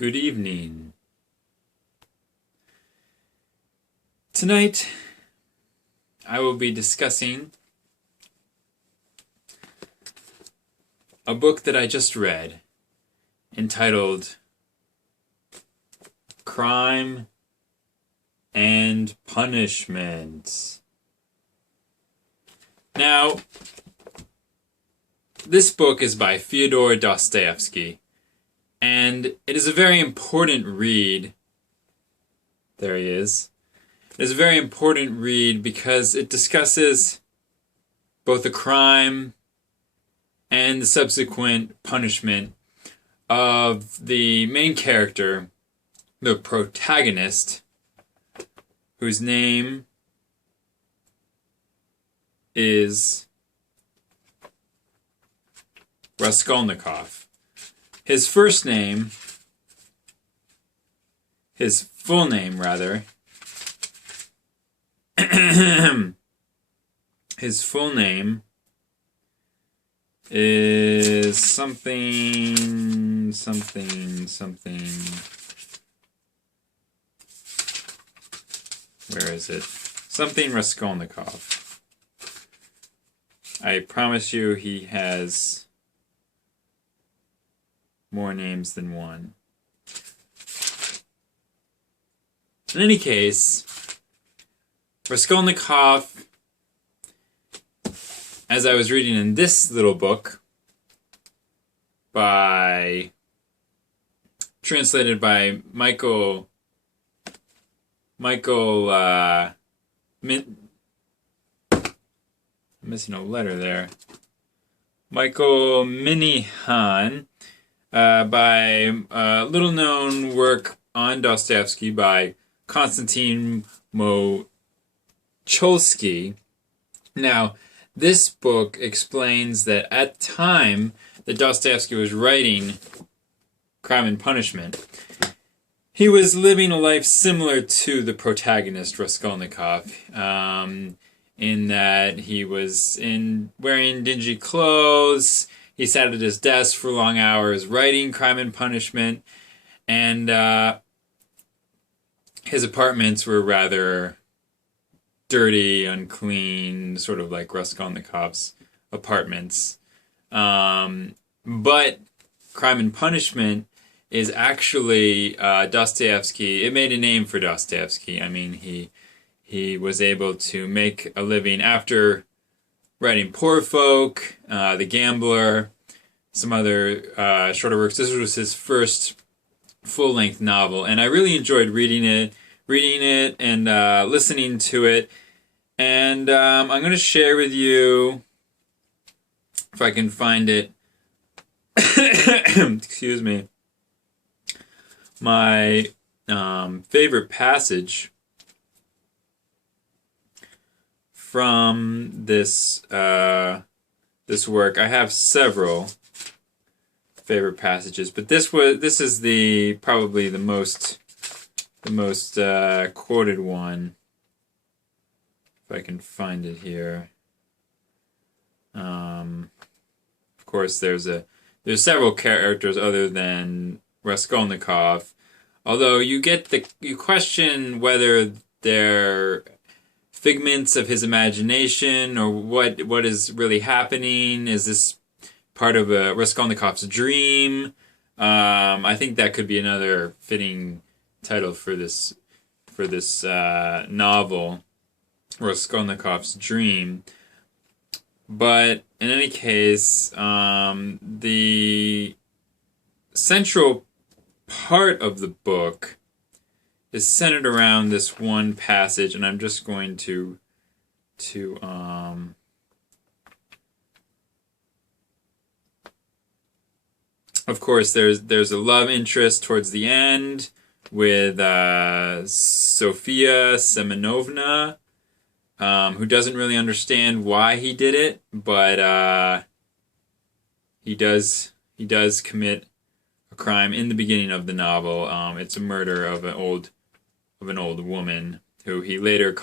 Good evening. Tonight, I will be discussing a book that I just read entitled Crime and Punishment. Now, this book is by Fyodor Dostoevsky, and it is a very important read. There he is. It is a very important read because it discusses both the crime and the subsequent punishment of the main character, the protagonist, whose name is Raskolnikov. His full name, his full name is something. Where is it? Something Raskolnikov. I promise you he has more names than one. In any case, Raskolnikov, as I was reading in this little book, translated by I'm missing a letter there. Michael Minihan, by a little-known work on Dostoevsky by Konstantin Mocholsky. Now, this book explains that at the time that Dostoevsky was writing Crime and Punishment, he was living a life similar to the protagonist, Raskolnikov, in that he was wearing dingy clothes. He sat at his desk for long hours writing Crime and Punishment, and his apartments were rather dirty, unclean, sort of like Raskolnikov's apartments. But Crime and Punishment is actually Dostoevsky. It made a name for Dostoevsky. I mean, he was able to make a living after writing Poor Folk, The Gambler, some other shorter works. This was his first full-length novel, and I really enjoyed reading it and listening to it. And I'm going to share with you, if I can find it, excuse me, my favorite passage from this work. I have several favorite passages, but this is probably the most quoted one. If I can find it here. Of course, there's several characters other than Raskolnikov, although you question whether they're figments of his imagination or what is really happening. Is this part of Raskolnikov's dream? I think that could be another fitting title for this novel, Raskolnikov's Dream. But in any case, the central part of the book is centered around this one passage, and I'm just going to of course, there's a love interest towards the end with Sofia Semenovna, who doesn't really understand why he did it, but he does commit a crime in the beginning of the novel. It's a murder of an old woman who he later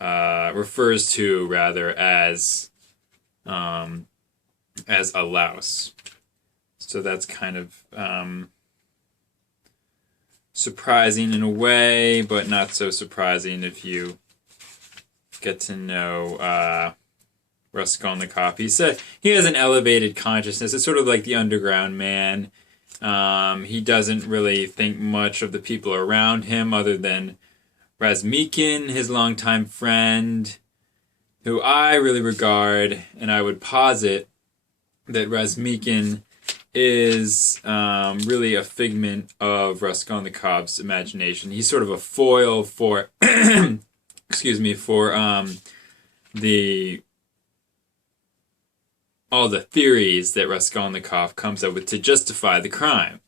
refers to rather as a louse. So that's kind of surprising in a way, but not so surprising if you get to know Raskolnikov. He said he has an elevated consciousness. It's sort of like the underground man. He doesn't really think much of the people around him other than Razmikin, his longtime friend, who I really regard, and I would posit that Razmikin is really a figment of Raskolnikov's imagination. He's sort of a foil for, excuse me, for all the theories that Raskolnikov comes up with to justify the crime.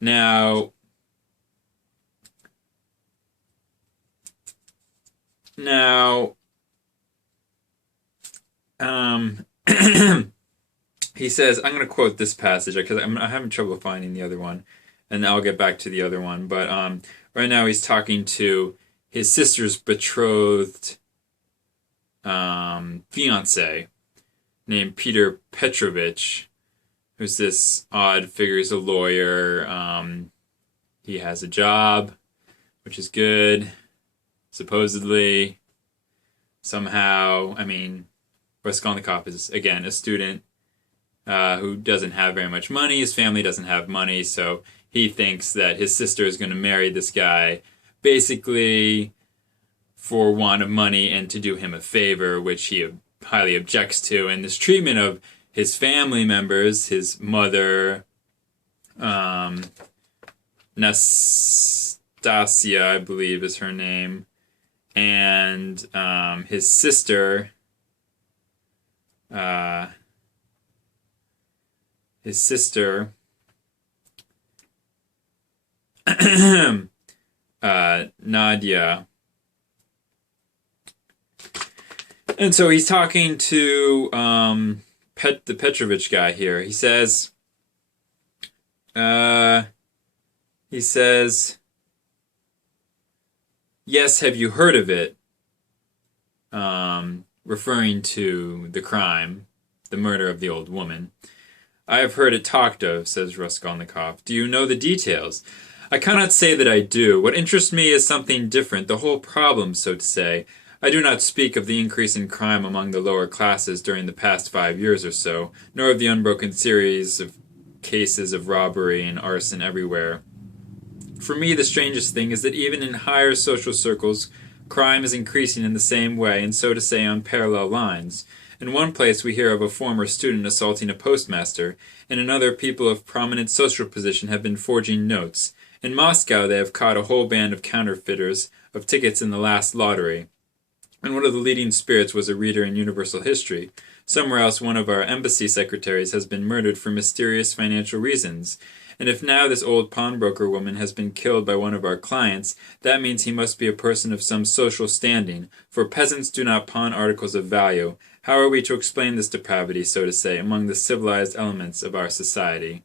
Now, he says, I'm going to quote this passage because I'm having trouble finding the other one, and I'll get back to the other one. But right now he's talking to his sister's betrothed fiance named Peter Petrovich, who's this odd figure. He's a lawyer. He has a job, which is good, supposedly. Somehow, I mean, Raskolnikov is, again, a student who doesn't have very much money. His family doesn't have money, so he thinks that his sister is going to marry this guy basically for want of money and to do him a favor, which he highly objects to. And this treatment of his family members, his mother, Nastasia, I believe is her name, and his sister, Nadia. And so he's talking to the Petrovich guy here. He says, yes, have you heard of it? Referring to the crime, the murder of the old woman. I have heard it talked of, says Raskolnikov. Do you know the details? I cannot say that I do. What interests me is something different, the whole problem, so to say. I do not speak of the increase in crime among the lower classes during the past 5 years or so, nor of the unbroken series of cases of robbery and arson everywhere. For me, the strangest thing is that even in higher social circles, crime is increasing in the same way, and so to say on parallel lines. In one place we hear of a former student assaulting a postmaster. In another, people of prominent social position have been forging notes. In Moscow they have caught a whole band of counterfeiters of tickets in the last lottery. And one of the leading spirits was a reader in universal history. Somewhere else one of our embassy secretaries has been murdered for mysterious financial reasons. And if now this old pawnbroker woman has been killed by one of our clients, that means he must be a person of some social standing, for peasants do not pawn articles of value. How are we to explain this depravity, so to say, among the civilized elements of our society?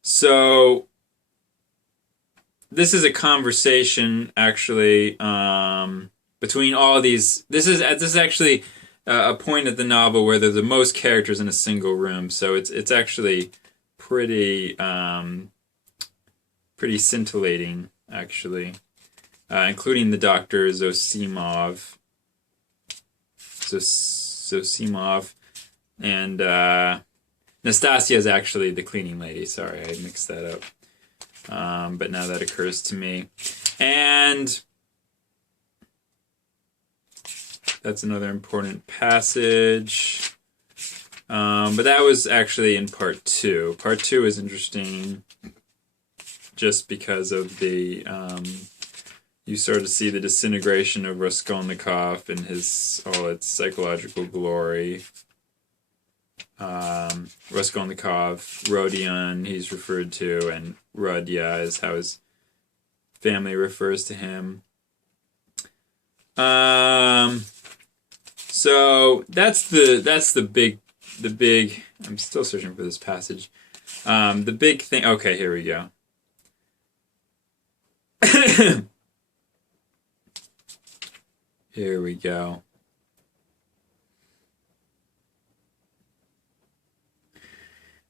So, this is a conversation, actually, between all these. This is actually a point of the novel where there's the most characters in a single room. So it's actually pretty pretty scintillating, actually, including the Dr. Zosimov, and Nastasia is actually the cleaning lady. Sorry, I mixed that up. But now that occurs to me. And that's another important passage. But that was actually in part 2. Part 2 is interesting just because of the, you sort of see the disintegration of Raskolnikov and all its psychological glory. Raskolnikov, Rodion, he's referred to, and Rodya is how his family refers to him. So that's the big. I'm still searching for this passage. The big thing. Okay, here we go. Here we go.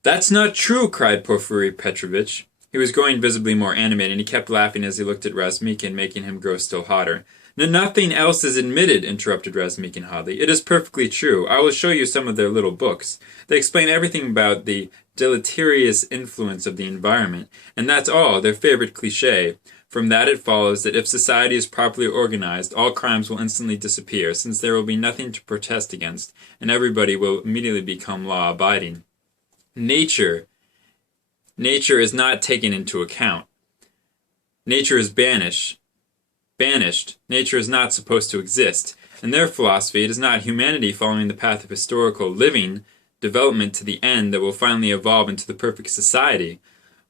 "That's not true," cried Porfiry Petrovitch. He was growing visibly more animated, and he kept laughing as he looked at Razumikhin, making him grow still hotter. "Nothing else is admitted," interrupted Razumikhin hotly. "It is perfectly true. I will show you some of their little books. They explain everything about the deleterious influence of the environment, and that's all, their favorite cliché. From that it follows that if society is properly organized, all crimes will instantly disappear, since there will be nothing to protest against, and everybody will immediately become law-abiding. Nature is not taken into account. Nature is banished. Nature is not supposed to exist. In their philosophy, it is not humanity following the path of historical living development to the end that will finally evolve into the perfect society.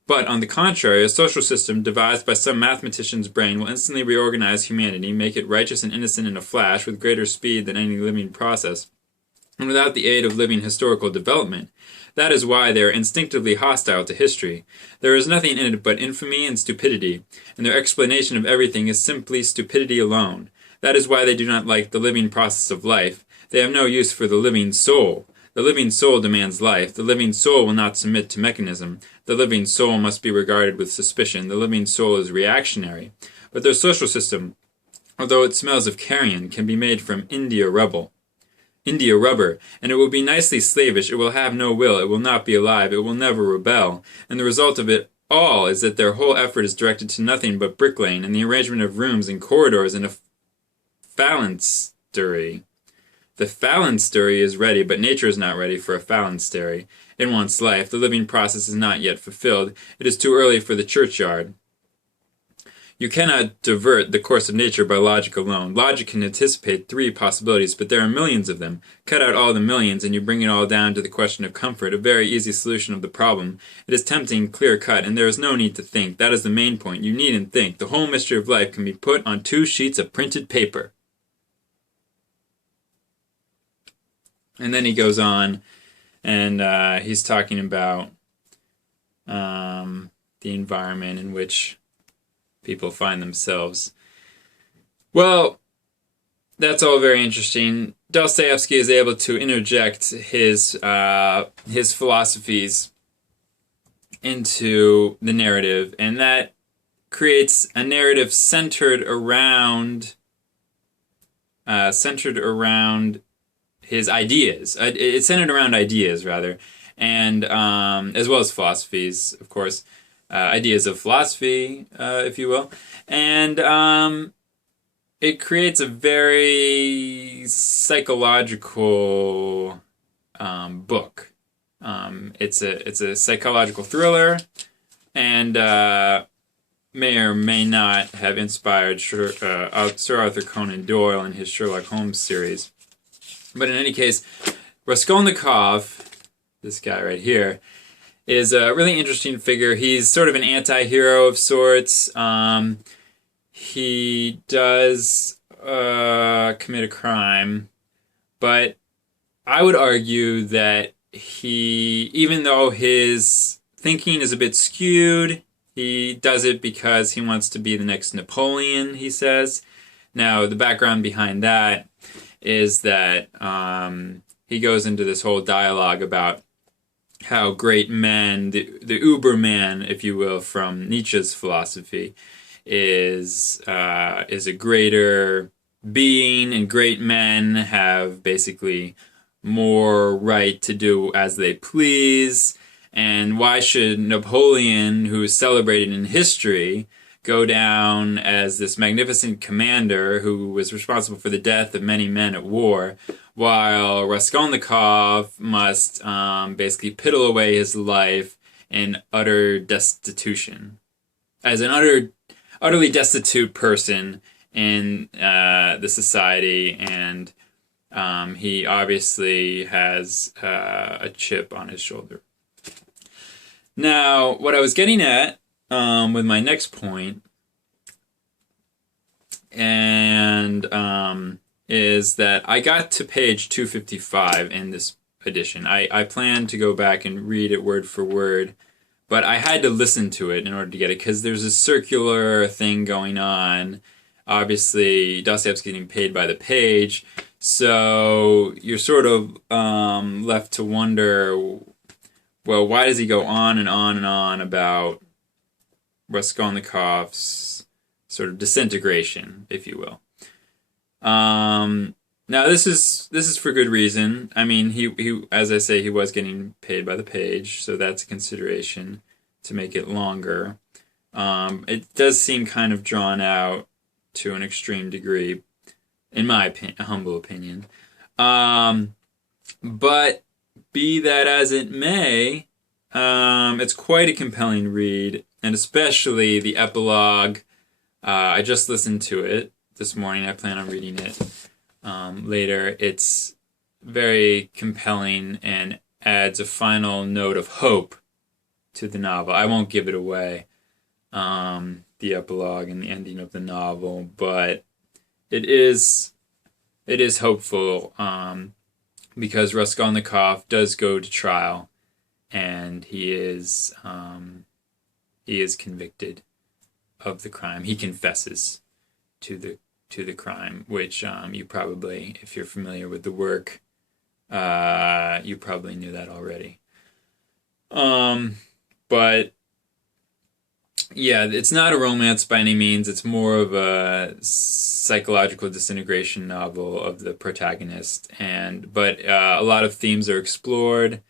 But, on the contrary, a social system devised by some mathematician's brain will instantly reorganize humanity, make it righteous and innocent in a flash with greater speed than any living process, and without the aid of living historical development. That is why they are instinctively hostile to history. There is nothing in it but infamy and stupidity, and their explanation of everything is simply stupidity alone. That is why they do not like the living process of life. They have no use for the living soul. The living soul demands life. The living soul will not submit to mechanism. The living soul must be regarded with suspicion. The living soul is reactionary. But their social system, although it smells of carrion, can be made from India rubber, and it will be nicely slavish. It will have no will. It will not be alive. It will never rebel. And the result of it all is that their whole effort is directed to nothing but bricklaying and the arrangement of rooms and corridors in a phalanstery. The phalanstery is ready, but nature is not ready for a phalanstery. It wants life. The living process is not yet fulfilled. It is too early for the churchyard. You cannot divert the course of nature by logic alone. Logic can anticipate 3 possibilities, but there are millions of them. Cut out all the millions, and you bring it all down to the question of comfort, a very easy solution of the problem. It is tempting, clear-cut, and there is no need to think. That is the main point. You needn't think. The whole mystery of life can be put on 2 sheets of printed paper. And then he goes on, and he's talking about the environment in which people find themselves. Well, that's all very interesting. Dostoevsky is able to interject his philosophies into the narrative, and that creates a narrative centered around his ideas. It's centered around ideas, rather, and as well as philosophies, of course. Ideas of philosophy, if you will. And it creates a very psychological book. It's a psychological thriller, and may or may not have inspired Sir Arthur Conan Doyle in his Sherlock Holmes series. But in any case, Raskolnikov, this guy right here, is a really interesting figure. He's sort of an anti-hero of sorts. He does commit a crime, but I would argue that even though his thinking is a bit skewed, he does it because he wants to be the next Napoleon, he says. Now, the background behind that is that he goes into this whole dialogue about how great men, the Uberman, if you will, from Nietzsche's philosophy, is a greater being, and great men have basically more right to do as they please. And why should Napoleon, who is celebrated in history, go down as this magnificent commander who was responsible for the death of many men at war, while Raskolnikov must basically piddle away his life in utter destitution. As an utterly destitute person in the society, and he obviously has a chip on his shoulder. Now, what I was getting at with my next point, and is that I got to page 255 in this edition. I planned to go back and read it word for word, but I had to listen to it in order to get it, because there's a circular thing going on. Obviously, Dostoevsky getting paid by the page, so you're sort of left to wonder well, why does he go on and on and on about Raskolnikov's sort of disintegration, if you will? Now this is for good reason. I mean, he as I say, he was getting paid by the page, so that's a consideration to make it longer. It does seem kind of drawn out to an extreme degree, in my humble opinion. But be that as it may, it's quite a compelling read, and especially the epilogue. I just listened to it this morning. I plan on reading it later. It's very compelling and adds a final note of hope to the novel. I won't give it away, the epilogue and the ending of the novel, but it is hopeful, because Raskolnikov does go to trial, and he is convicted of the crime. He confesses to the crime, which you probably, if you're familiar with the work, you probably knew that already. But yeah, it's not a romance by any means. It's more of a psychological disintegration novel of the protagonist, but a lot of themes are explored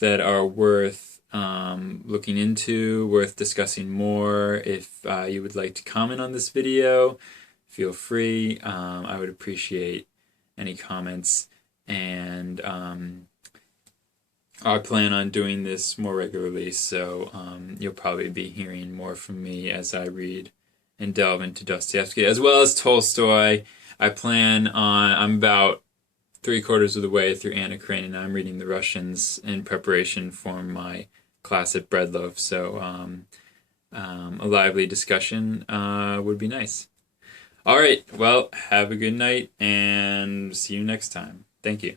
that are worth looking into, worth discussing more. If you would like to comment on this video, feel free. I would appreciate any comments, and I plan on doing this more regularly, so you'll probably be hearing more from me as I read and delve into Dostoevsky, as well as Tolstoy. I'm about 3/4 of the way through Anna Karenina. I'm reading The Russians in preparation for my class at Breadloaf, so a lively discussion would be nice. All right, well, have a good night, and see you next time. Thank you.